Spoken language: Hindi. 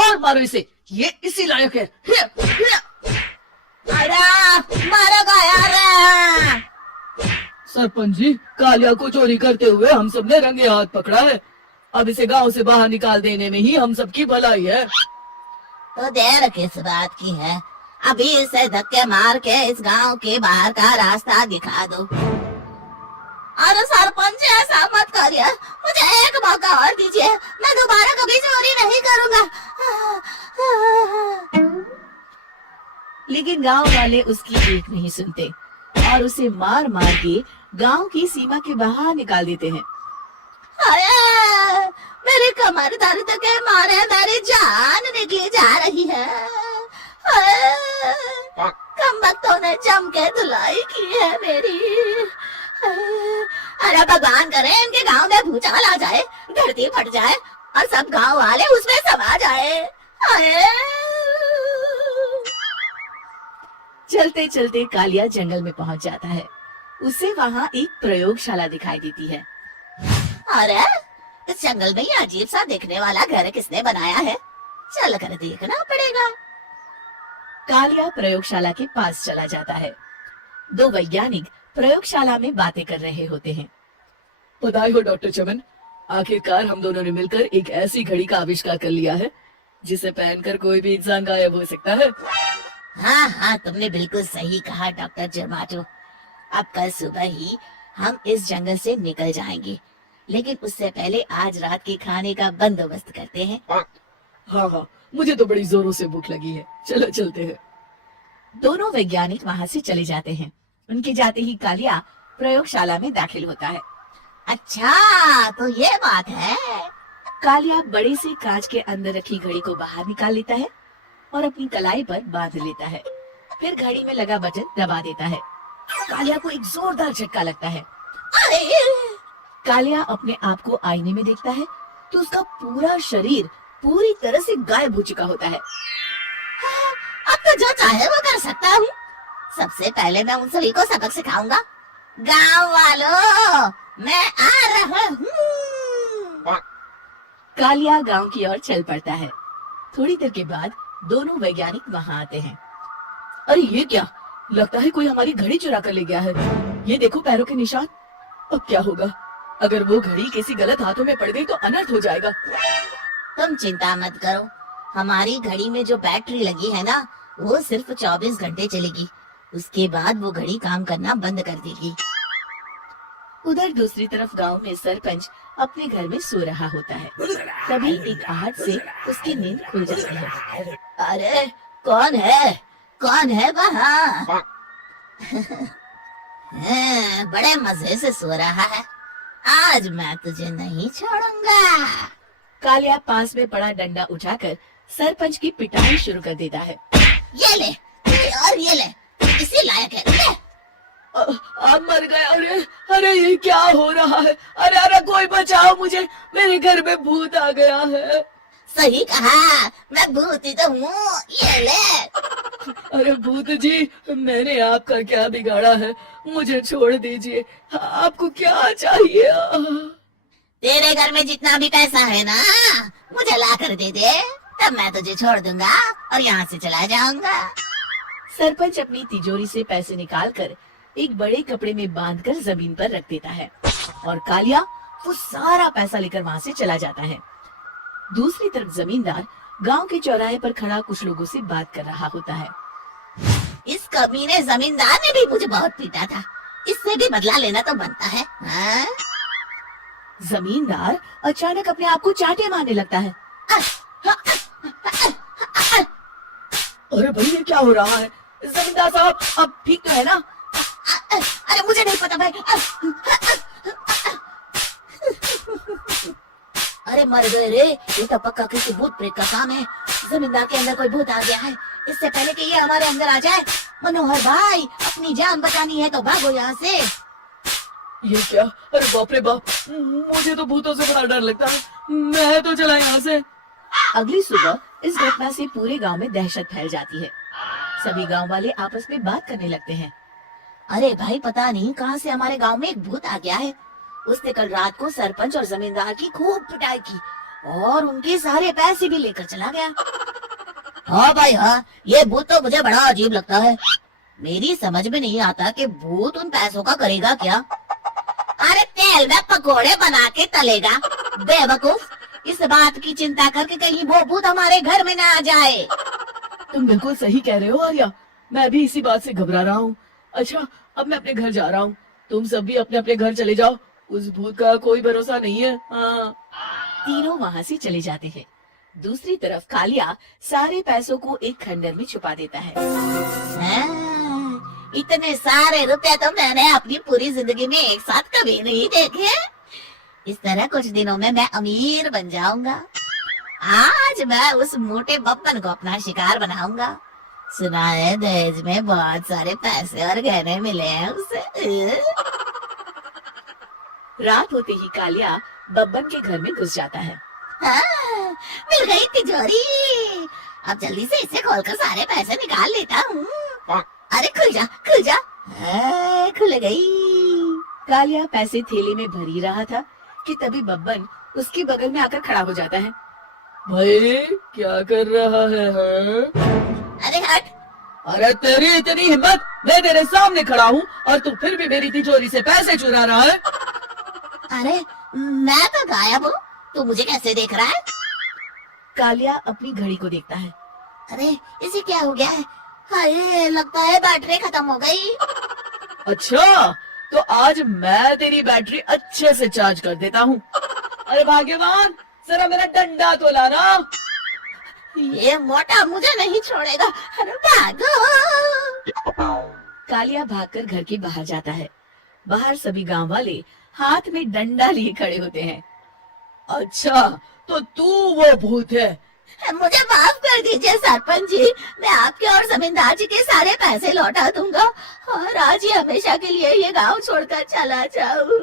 और मारो इसे, ये इसी लायक है। अरे मारेगा यार। सरपंच जी, कालिया को चोरी करते हुए हम सबने रंगे हाथ पकड़ा है। अब इसे गांव से बाहर निकाल देने में ही हम सबकी भलाई है। तो देर किस बात की है, अभी इसे धक्के मार के इस गांव के बाहर का रास्ता दिखा दो। अरे सरपंच ऐसा मत करिए, मुझे एक मौका और दीजिए, मैं दोबारा कभी चोरी नहीं करूंगा। लेकिन गांव वाले उसकी एक नहीं सुनते और उसे मार मार के गांव की सीमा के बाहर निकाल देते हैं। अरे मेरी कमर दर्द के मारे मेरी जान निकली जा रही है। कमबख्तों ने जम के धुलाई की है मेरी। अरे भगवान करे इनके गांव में भूचाल आ जाए, धरती फट जाए और सब गांव वाले उसमें समा जाए। चलते चलते कालिया जंगल में पहुंच जाता है। उसे वहाँ एक प्रयोगशाला दिखाई देती है। अरे इस जंगल में ये अजीब सा दिखने वाला घर किसने बनाया है, चल कर देखना पड़ेगा। कालिया प्रयोगशाला के पास चला जाता है। दो वैज्ञानिक प्रयोगशाला में बातें कर रहे होते हैं। बधाई हो डॉक्टर चमन, आखिरकार हम दोनों ने मिलकर एक ऐसी घड़ी का आविष्कार कर लिया है जिसे पहनकर कोई भी इंसान गायब हो सकता है। हाँ हाँ, तुमने बिल्कुल सही कहा डॉक्टर जर्माटो। अब कल सुबह ही हम इस जंगल से निकल जाएंगे, लेकिन उससे पहले आज रात के खाने का बंदोबस्त करते हैं। हाँ हाँ, मुझे तो बड़ी जोरों से भूख लगी है, चलो चलते हैं। दोनों वैज्ञानिक वहाँ से चले जाते हैं। उनके जाते ही कालिया प्रयोगशाला में दाखिल होता है। अच्छा तो ये बात है। कालिया बड़े से कांच के अंदर रखी घड़ी को बाहर निकाल लेता है और अपनी कलाई पर बांध लेता है। फिर घड़ी में लगा बटन दबा देता है। कालिया को एक जोरदार झटका लगता है। कालिया अपने आप को आईने में देखता है तो उसका पूरा शरीर पूरी तरह से गायब हो चुका होता है। अब तो जो चाहे वो कर सकता हूँ। सबसे पहले मैं उन सभी को सबक सिखाऊंगा। गांव वालों, मैं आ रहा हूँ। कालिया गांव की ओर चल पड़ता है। थोड़ी देर के बाद दोनों वैज्ञानिक वहाँ आते हैं। अरे ये क्या, लगता है कोई हमारी घड़ी चुरा कर ले गया है। ये देखो पैरों के निशान। अब क्या होगा, अगर वो घड़ी किसी गलत हाथों में पड़ गई तो अनर्थ हो जाएगा। तुम चिंता मत करो, हमारी घड़ी में जो बैटरी लगी है ना, वो सिर्फ 24 घंटे चलेगी। उसके बाद वो घड़ी काम करना बंद कर देगी। उधर दूसरी तरफ गांव में सरपंच अपने घर में सो रहा होता है। तभी एक आहट से उसकी नींद खुल जाती है। अरे कौन है, कौन है वहाँ? बड़े मजे से सो रहा है, आज मैं तुझे नहीं छोड़ूंगा। कालिया पास में पड़ा डंडा उठाकर सरपंच की पिटाई शुरू कर देता है। ये ले और ये ले, इसी लायक है, ले। आप मर गए। अरे अरे ये क्या हो रहा है, अरे अरे कोई बचाओ मुझे, मेरे घर में भूत आ गया है। सही कहा, मैं भूत ही तो हूँ, ये ले। अरे भूत जी, मैंने आपका क्या बिगाड़ा है, मुझे छोड़ दीजिए, आपको क्या चाहिए? तेरे घर में जितना भी पैसा है ना, मुझे ला कर दे दे, तब मैं तुझे छोड़ दूंगा और यहाँ से चला जाऊंगा। सरपंच अपनी तिजोरी से पैसे निकालकर एक बड़े कपड़े में बांधकर जमीन पर रख देता है और कालिया वो सारा पैसा लेकर वहाँ से चला जाता है। दूसरी तरफ जमींदार गांव के चौराहे पर खड़ा कुछ लोगों से बात कर रहा होता है। इस कमीने जमींदार ने भी मुझे बहुत पीटा था, इससे भी बदला लेना तो बनता है। हाँ? जमींदार अचानक अपने आप को चाटे मारने लगता है। अरे भाई ये क्या हो रहा है? जमींदार साहब अब ठीक तो है ना? अरे मुझे नहीं पता भाई। अरे मर गए रे, ये तो पक्का किसी भूत प्रेत का काम है। जमींदार के अंदर कोई भूत आ गया है, इससे पहले कि ये हमारे अंदर आ जाए। मनोहर भाई, अपनी जान बचानी है तो भागो यहाँ से। ये क्या? अरे बाप रे बाप, मुझे तो भूतों से बड़ा डर लगता है, मैं तो चला यहाँ से। अगली सुबह इस घटना से पूरे गांव में दहशत फैल जाती है। सभी गांव वाले आपस में बात करने लगते हैं। अरे भाई, पता नहीं कहाँ से हमारे गांव में एक भूत आ गया है। उसने कल रात को सरपंच और जमींदार की खूब पिटाई की और उनके सारे पैसे भी लेकर चला गया। हाँ भाई हाँ, ये भूत तो मुझे बड़ा अजीब लगता है। मेरी समझ में नहीं आता कि भूत उन पैसों का करेगा क्या। अरे तेल में पकोड़े बना के तलेगा बेवकूफ। इस बात की चिंता करके कहीं वो भूत हमारे घर में ना आ जाए। तुम बिल्कुल सही कह रहे हो आर्या, मैं भी इसी बात से घबरा रहा हूँ। अच्छा, अब मैं अपने घर जा रहा हूँ, तुम सब भी अपने अपने घर चले जाओ, उस भूत का कोई भरोसा नहीं है। हाँ। तीनों वहाँ से चले जाते हैं। दूसरी तरफ कालिया सारे पैसों को एक खंडर में छुपा देता है। हाँ, इतने सारे रुपए तो मैंने अपनी पूरी जिंदगी में एक साथ कभी नहीं देखे। इस तरह कुछ दिनों में मैं अमीर बन जाऊंगा। आज मैं उस मोटे बब्बन को अपना शिकार बनाऊंगा। सुना है दहेज में बहुत सारे पैसे और गहने मिले हैं उसे। रात होते ही कालिया बब्बन के घर में घुस जाता है। हाँ, मिल गई तिजोरी। अब जल्दी से इसे खोलकर सारे पैसे निकाल लेता हूँ। अरे खुल जा खुल जा। हाँ, खुल गई। कालिया पैसे थैले में भर ही रहा था कि तभी बब्बन उसके बगल में आकर खड़ा हो जाता है। भाई क्या कर रहा है हाँ? अरे हट। अरे तेरी इतनी हिम्मत, मैं तेरे सामने खड़ा हूँ और तू फिर भी मेरी तिजोरी से पैसे चुरा रहा है। अरे मैं तो गायब हूँ, तू मुझे कैसे देख रहा है? कालिया अपनी घड़ी को देखता है। अरे इसे क्या हो गया है? हाय, लगता है बैटरी खत्म हो गई। अच्छा, तो आज मैं तेरी बैटरी अच्छे से चार्ज कर देता हूँ। अरे भाग्यवान, जरा मेरा डंडा तो लाना। ये मोटा मुझे नहीं छोड़ेगा। अरे भागो। कालिया भागकर घर के बाहर जाता है। बाहर सभी गांव वाले हाथ में डंडा लिए खड़े होते हैं। अच्छा, तो तू वो भूत है। मुझे माफ कर दीजिए सरपंच जी, मैं आपके और जमींदार जी के सारे पैसे लौटा दूंगा और आज ही हमेशा के लिए ये गांव छोड़कर चला जाऊं।